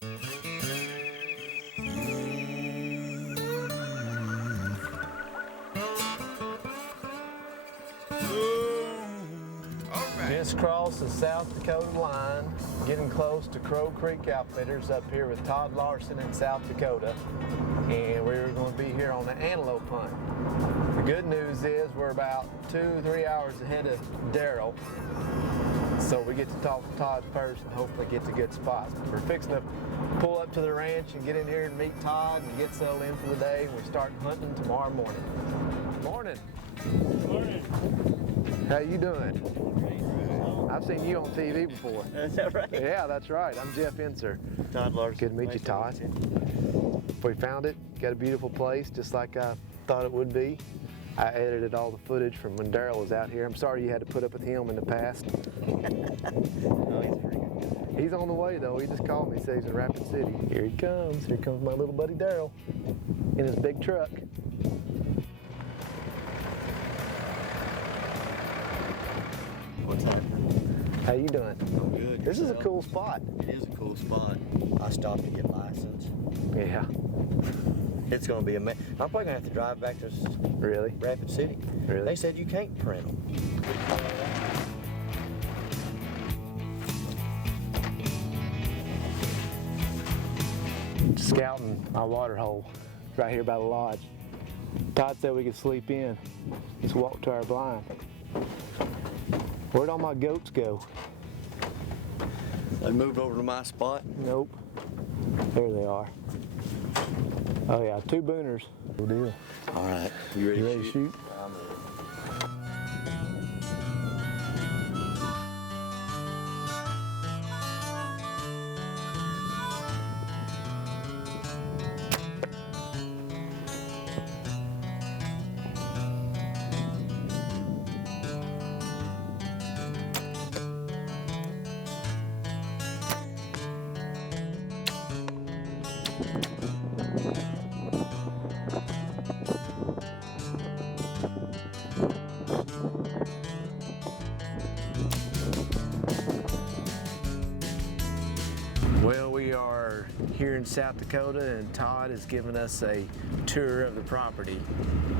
Just crossed the South Dakota line, getting close to Crow Creek Outfitters up here with Todd Larson in South Dakota. And we're going to be here on the antelope hunt. The good news is we're about 2-3 hours ahead of Darrell. So we get to talk to Todd first and hopefully get to good spots. But we're fixing to pull up to the ranch and get in here and meet Todd and get settled in for the day. And we start hunting tomorrow morning. Morning. Morning. How you doing? I've seen you on TV before. Is that right? Yeah, that's right. I'm Jeff Inser. Todd Larson. Good to meet you, Todd. We found it. Got a beautiful place, just like I thought it would be. I edited all the footage from when Darrell was out here. I'm sorry you had to put up with him in the past. Oh, he's a pretty good guy. He's on the way though. He just called me, says he's in Rapid City. Here he comes. Here comes my little buddy Darrell in his big truck. What's happening? How you doing? I'm good. This is a cool spot. It is a cool spot. I stopped to get license. Yeah. It's going to be amazing. I'm probably going to have to drive back to Really? Rapid City. Really? They said you can't print them. Scouting my water hole right here by the lodge. Todd said we could sleep in. Just walk to our blind. Where'd all my goats go? They moved over to my spot. Nope. There they are. Oh yeah, 2 booners. Good deal. All right. You ready, You ready to shoot? I'm ready. Well, we are here in South Dakota and Todd has given us a tour of the property.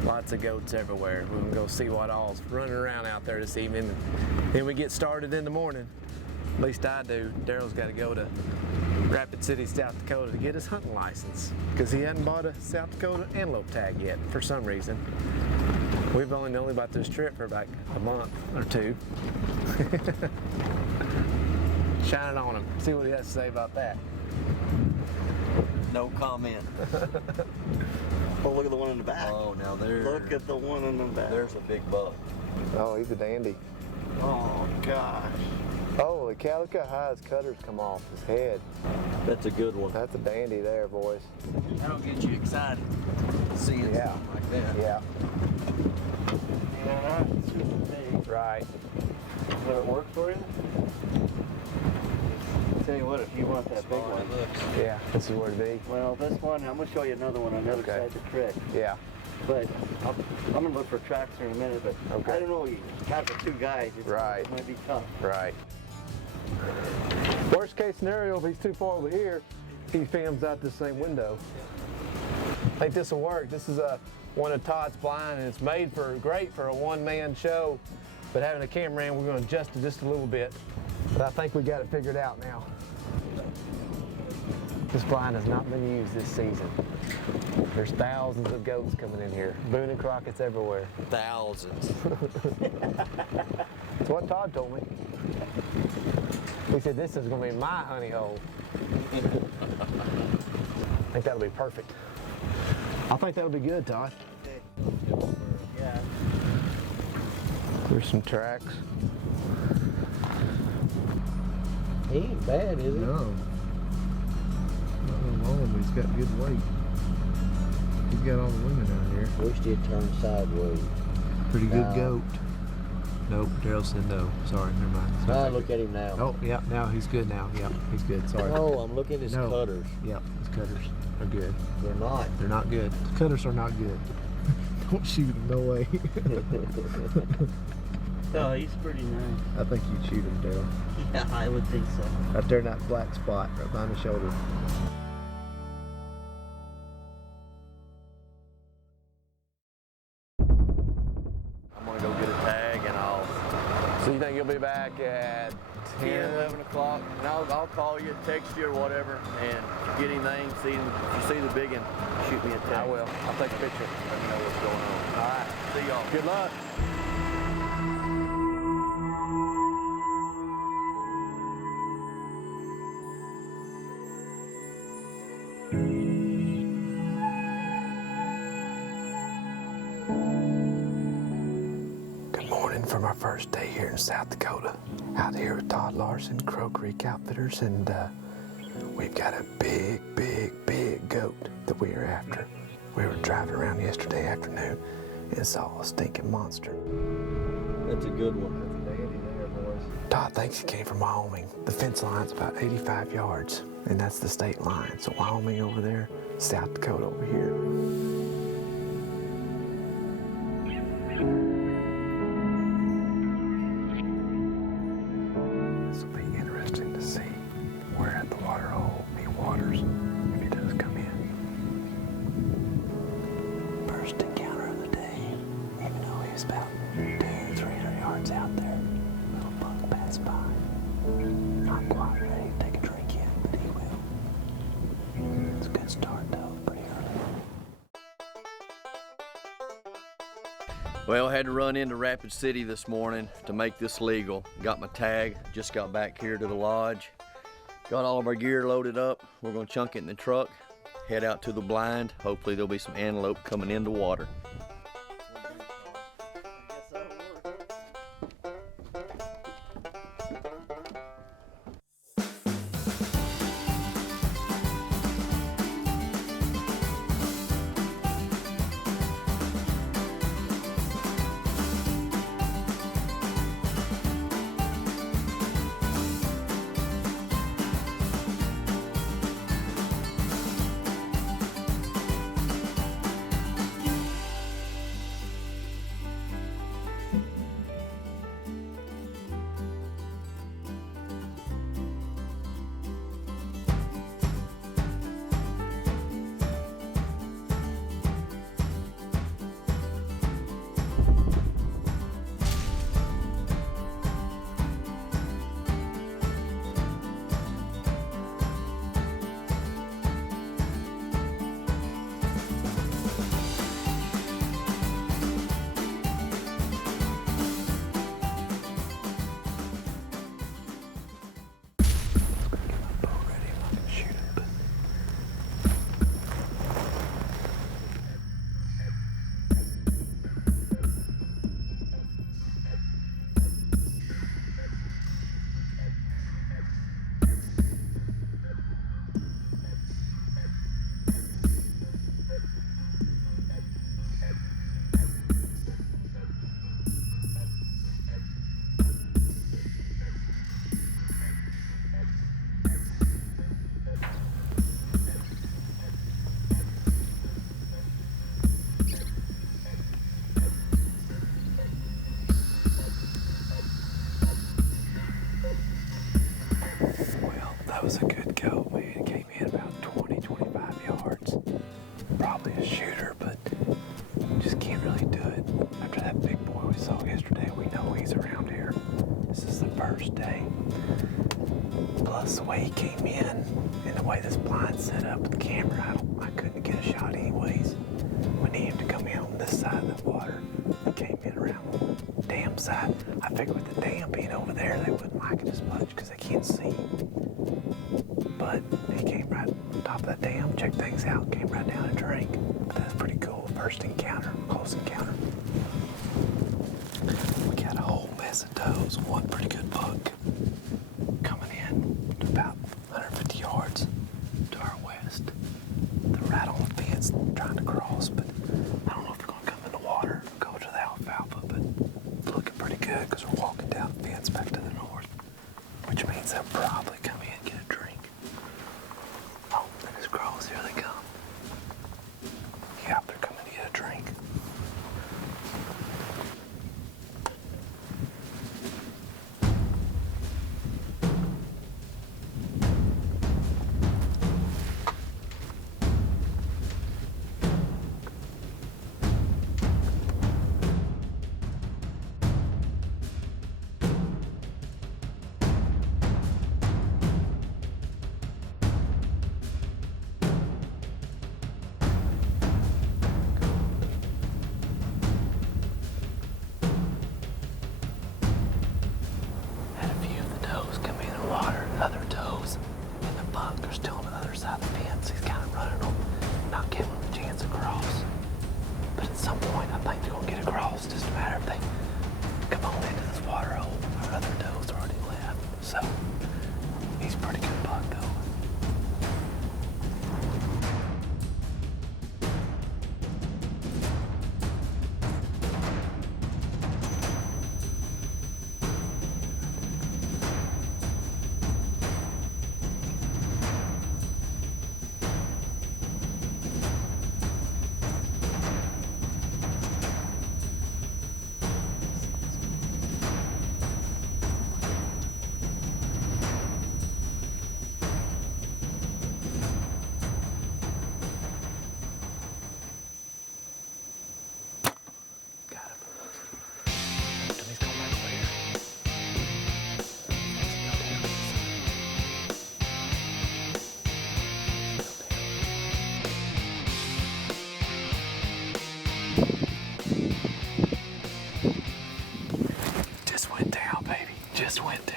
Lots of goats everywhere. We're gonna go see what all's running around out there this evening. Then we get started in the morning. At least I do. Darrell's got to go to Rapid City, South Dakota to get his hunting license because he hadn't bought a South Dakota antelope tag yet for some reason. We've only known about this trip for about a month or 2. Shine it on him. See what he has to say about that. No comment. Oh, look at the one in the back. Oh, now there. Look at the one in the back. There's a big buck. Oh, he's a dandy. Oh, gosh. Holy cow, look how high his cutters come off his head. That's a good one. That's a dandy there, boys. That'll get you excited seeing something like that. Yeah. Yeah, it's super big. Right. Will it work for you? Tell you what, if you want that big one. Yeah, this is where to be. Well, this one, I'm going to show you another one on the other side of the creek. Yeah. But I'm going to look for tracks here in a minute, but Okay. I don't know, you got the 2 guys, Right. It might be tough. Right. Worst case scenario, if he's too far over here, he films out the same window. I think this will work. This is one of Todd's blind, and it's made great for a one-man show. But having a cameraman, we're going to adjust it just a little bit. But I think we got it figured out now. This blind has not been used this season. There's thousands of goats coming in here. Boone and Crockett's everywhere. Thousands. That's what Todd told me. He said this is going to be my honey hole. I think that'll be perfect. I think that'll be good, Todd. Yeah. There's some tracks. He ain't bad, is he? No. Not long, but he's got good weight. He's got all the women down here. Wish he'd turn sideways. Pretty good goat. Nope, Darrell said no. Sorry, never mind. Now look at him now. Oh, yeah, now he's good now. Yeah, he's good. Sorry. No, I'm looking at his cutters. Yeah, his cutters are good. They're not. They're not good. The cutters are not good. Don't shoot them, no way. Oh, he's pretty nice. I think you'd shoot him, Darrell. Yeah, I would think so. Right there in that black spot, right behind the shoulder. I'm gonna go get a tag and I'll... So you think you'll be back at 10, 11 o'clock, and I'll call you, text you or whatever, and if you get anything, if you see the big one, shoot me a text. I will. I'll take a picture. Let me know what's going on. All right. See y'all. Good luck. Good morning from our first day here in South Dakota. Out here with Todd Larson, Crow Creek Outfitters, and we've got a big, big, big goat that we are after. We were driving around yesterday afternoon and saw a stinking monster. That's a good one. That's a dandy there, boys. Todd thinks he came from Wyoming. The fence line's about 85 yards, and that's the state line. So Wyoming over there, South Dakota over here. This will be interesting to see where at the water hole he waters if he does come in. First encounter of the day, even though he was about 200-300 yards out there, little buck passed by. Not quite ready to take a drink yet, but he will. It's a good start though, pretty early. Well, I had to run into Rapid City this morning to make this legal. Got my tag, just got back here to the lodge. Got all of our gear loaded up. We're gonna chunk it in the truck, head out to the blind. Hopefully there'll be some antelope coming into water. That was a good go, man. It came in about 20-25 yards. Probably a shooter, but just can't really do it. After that big boy we saw yesterday, we know he's around here. This is the first day. Plus the way he came in and the way this blind's set up with the camera, I couldn't get a shot anyways. We need him to come in on this side of the water. He came in around the dam side. I figured with the dam being over there, they wouldn't like it as much because they can't see. But he came right on top of that dam, checked things out, came right down and drank. But that's pretty cool. First encounter, close encounter. We got a whole mess of does. One pretty good buck coming in to about 150 yards to our west. They're right on the fence trying to cross, but I don't know if they're going to come in the water or go to the alfalfa, but it's looking pretty good because we're walking down the fence back to the north, which means they'll probably come in and get a drink. Oh, and his crows, here they come. Yeah, they're coming to get a drink. think they're gonna get across. Just a matter if they come on into this water hole. Our other does already left. So he's a pretty good buck though. Just went down, baby. Just went down.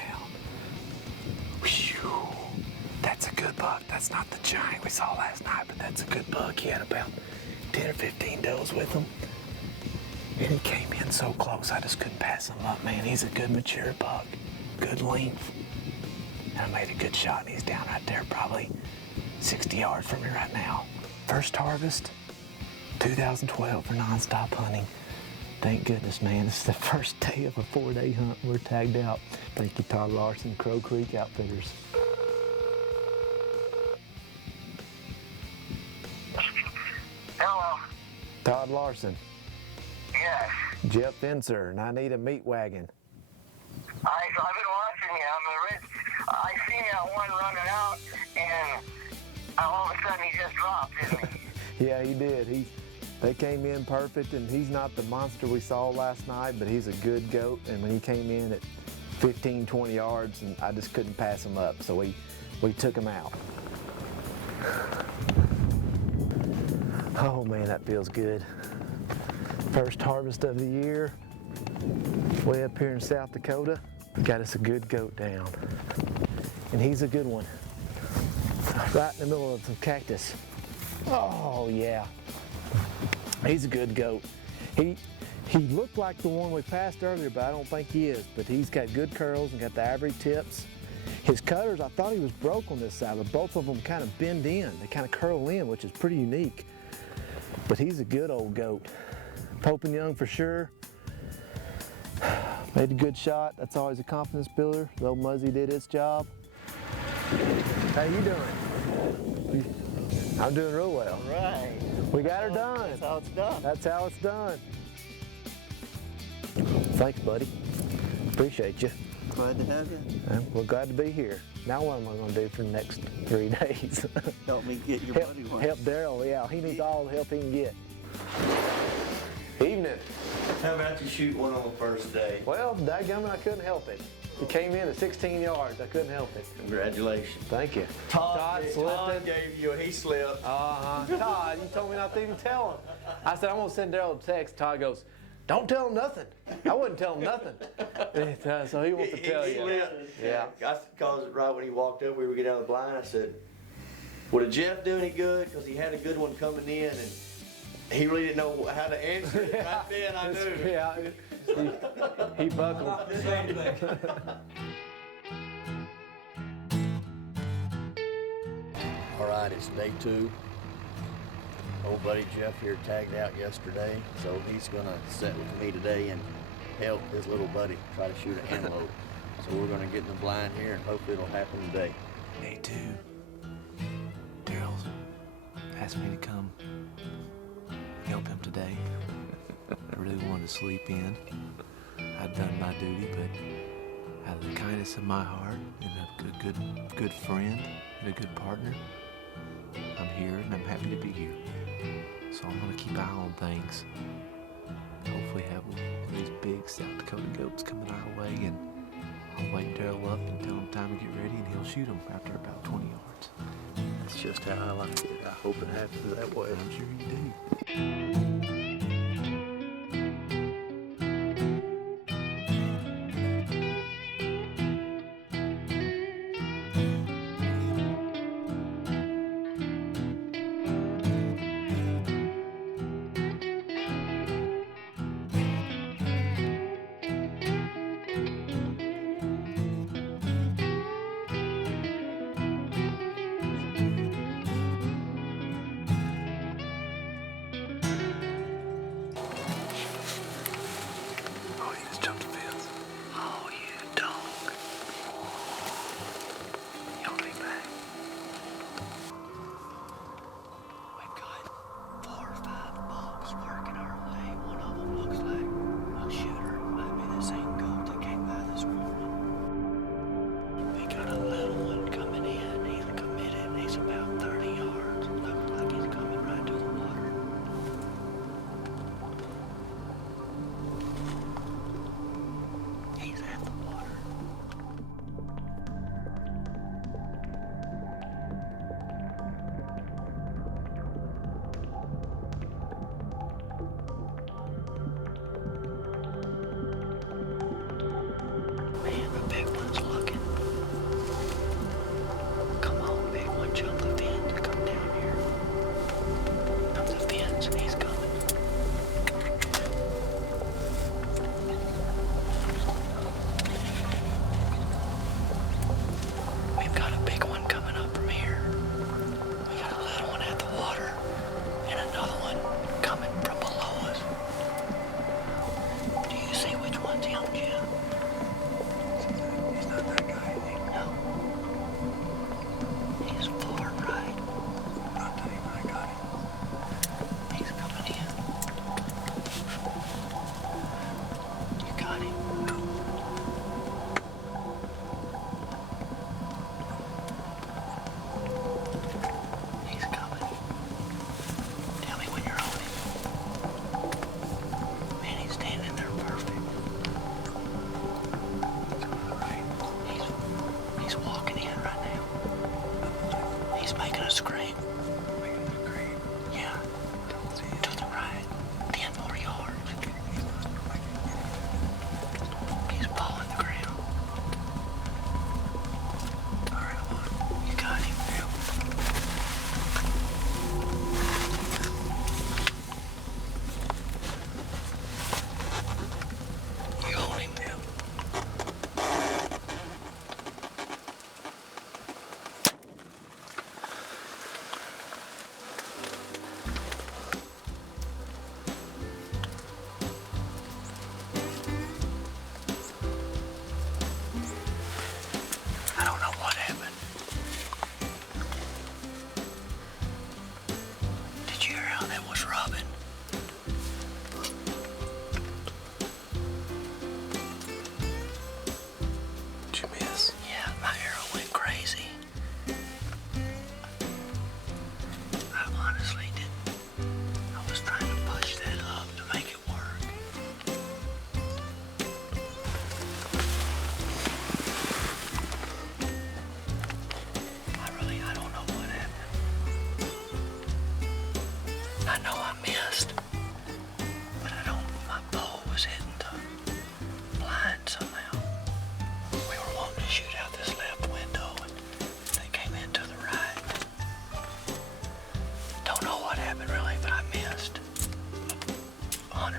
Whew. That's a good buck. That's not the giant we saw last night, but that's a good buck. He had about 10 or 15 does with him. And he came in so close, I just couldn't pass him up, man. He's a good mature buck. Good length. And I made a good shot, and he's down right there, probably 60 yards from me right now. First harvest, 2012 for nonstop hunting. Thank goodness, man. This is the first day of a 4-day hunt. We're tagged out. Thank you, Todd Larson, Crow Creek Outfitters. Hello. Todd Larson, Yes. Jeff Fencer, and I need a meat wagon. I've been watching you. I seen that one running out, and all of a sudden he just dropped, didn't he? Yeah, he did. They came in perfect, and he's not the monster we saw last night, but he's a good goat. And when he came in at 15, 20 yards, and I just couldn't pass him up, so we took him out. Oh man, that feels good. First harvest of the year, way up here in South Dakota. Got us a good goat down, and he's a good one. Right in the middle of some cactus. Oh yeah. He's a good goat. He looked like the one we passed earlier, but I don't think he is. But he's got good curls and got the ivory tips. His cutters, I thought he was broke on this side, but both of them kind of bend in. They kind of curl in, which is pretty unique. But he's a good old goat. Pope and Young for sure. Made a good shot. That's always a confidence builder. The old Muzzy did its job. How you doing? I'm doing real well. All right. We got her done. That's how it's done. That's how it's done. Thanks, buddy. Appreciate you. Glad to have you. We're glad to be here. Now what am I going to do for the next 3 days? Help me get your buddy one. Help Darrell, yeah. He needs all the help he can get. Evening. How about you shoot one on the first day? Well, dadgummit, I couldn't help it. He came in at 16 yards. I couldn't help it. Congratulations. Thank you. Todd slipped. gave you he slipped. Todd, you told me not to even tell him. I said, I'm going to send Darrell a text. Todd goes, don't tell him nothing. I wouldn't tell him nothing. So he wants to tell He you. slipped. Yeah. I caused it right when he walked up. We were getting out of the blind. I said, "Would Jeff do any good?" Because he had a good one coming in, and he really didn't know how to answer it. Right then, I knew. Yeah, he buckled. All right, it's day 2. Old buddy Jeff here tagged out yesterday, so he's gonna sit with me today and help his little buddy try to shoot an antelope. So we're gonna get in the blind here and hopefully it'll happen today. Day 2. Darrell asked me to come help him today. I really wanted to sleep in. I'd done my duty, but out of the kindness of my heart and a good friend and a good partner, I'm here and I'm happy to be here. So I'm gonna keep an eye on things. Hopefully have one of these big South Dakota goats coming our way, and I'll wake Darrell up and tell him time to get ready, and he'll shoot him after about 20 yards. That's just how I like it. I hope it happens that way. I'm sure you do.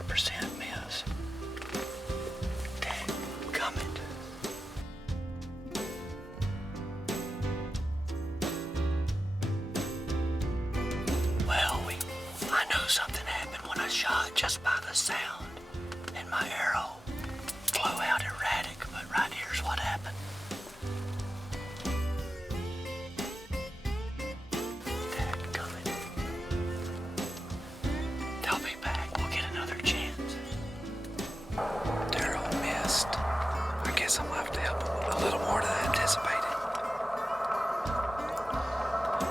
100% miss. Dadgummit. Well, I knew something happened when I shot just by the sound, and my arrow flew out erratic, but right here's what happened. Dadgummit. They'll be back. We'll get another chance. Darrell missed. I guess I'm gonna have to help him a little more than I anticipated.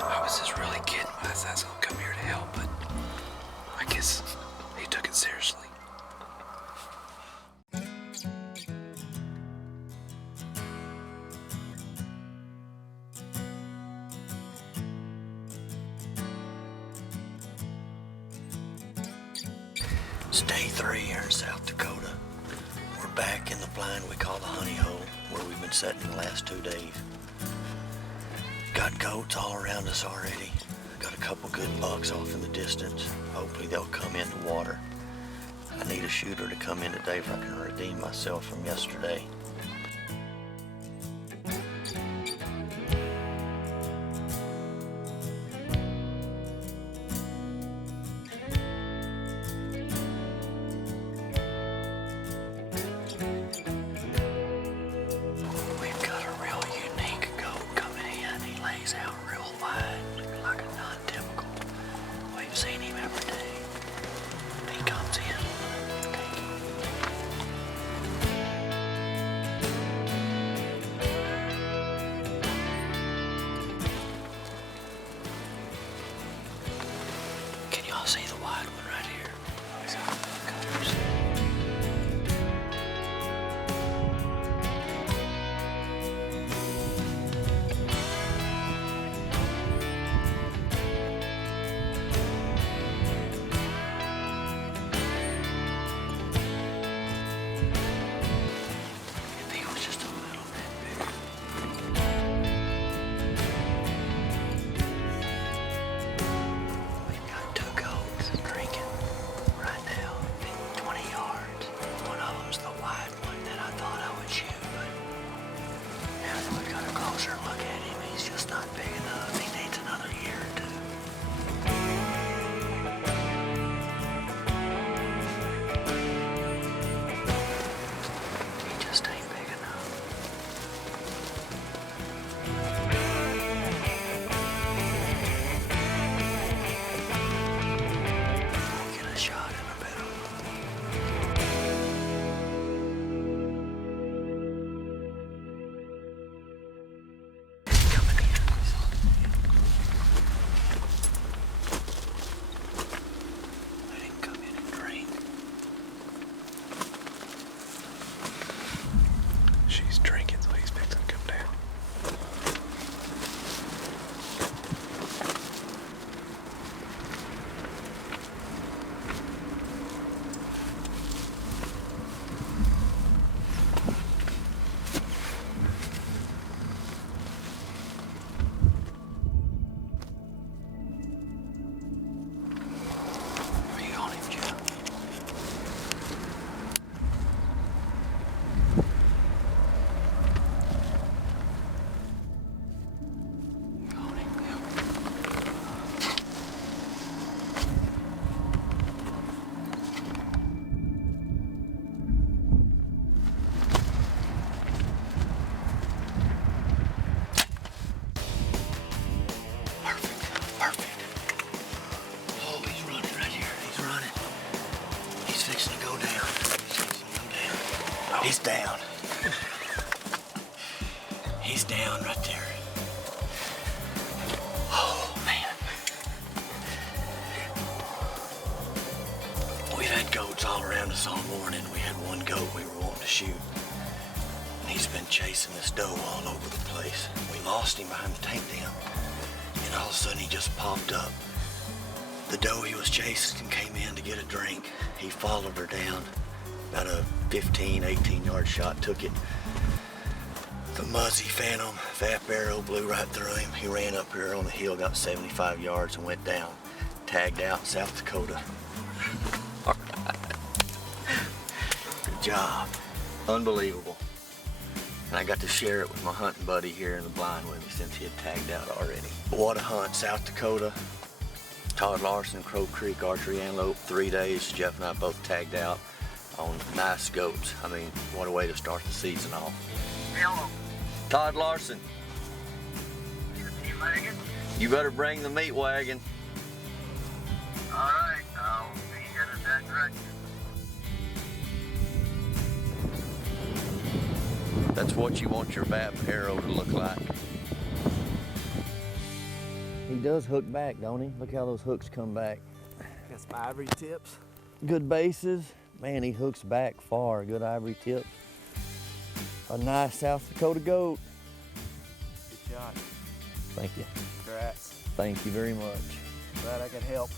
I was just really kidding when I said I was gonna come here to help, but I guess he took it seriously. It's day 3 here in South Dakota. We're back in the blind we call the honey hole, where we've been sitting the last 2 days. Got goats all around us already. Got a couple good bucks off in the distance. Hopefully they'll come in the water. I need a shooter to come in today if I can redeem myself from yesterday. We've got a real unique goat coming in. He lays out real wide, like a non-typical. We've seen him every day. He comes in. Can y'all see the wide one right here? If he was just a little bit bigger. We've got 2 goats drinking right now in 20 yards. One of them's the wide one that I thought I would shoot, but now that we got a closer look at him, he's just not big enough. He needs another year or 2. He just ain't big enough. We'll get a shot in a bit. Coming in. Let him come in and drink. She's drinking, so he's fixing to come down. Are you on him, Joe? You on him? Perfect. Oh, he's running right here. He's running. He's fixing to go down. He's down. He's down right there. Oh, man. We've had goats all around us all morning. We had one goat we were wanting to shoot. And he's been chasing this doe all over the place. We lost him behind the tank dam. And all of a sudden he just popped up. The doe he was chasing came in to get a drink. He followed her down. About a 15, 18-yard shot, took it. The Muzzy Phantom VAP arrow blew right through him. He ran up here on the hill, got 75 yards and went down. Tagged out in South Dakota. All right. job. Unbelievable. And I got to share it with my hunting buddy here in the blind with me since he had tagged out already. What a hunt, South Dakota. Todd Larson, Crow Creek, archery antelope, 3 days. Jeff and I both tagged out on nice goats. I mean, what a way to start the season off. Hello. Todd Larson, You wagon? you better bring the meat wagon. All right, I'll be headed that direction. That's what you want your Vap arrow to look like. He does hook back, don't he? Look how those hooks come back. Got some ivory tips. Good bases. Man, he hooks back far. Good ivory tips. A nice South Dakota goat. Good shot. Thank you. Congrats. Thank you very much. Glad I could help.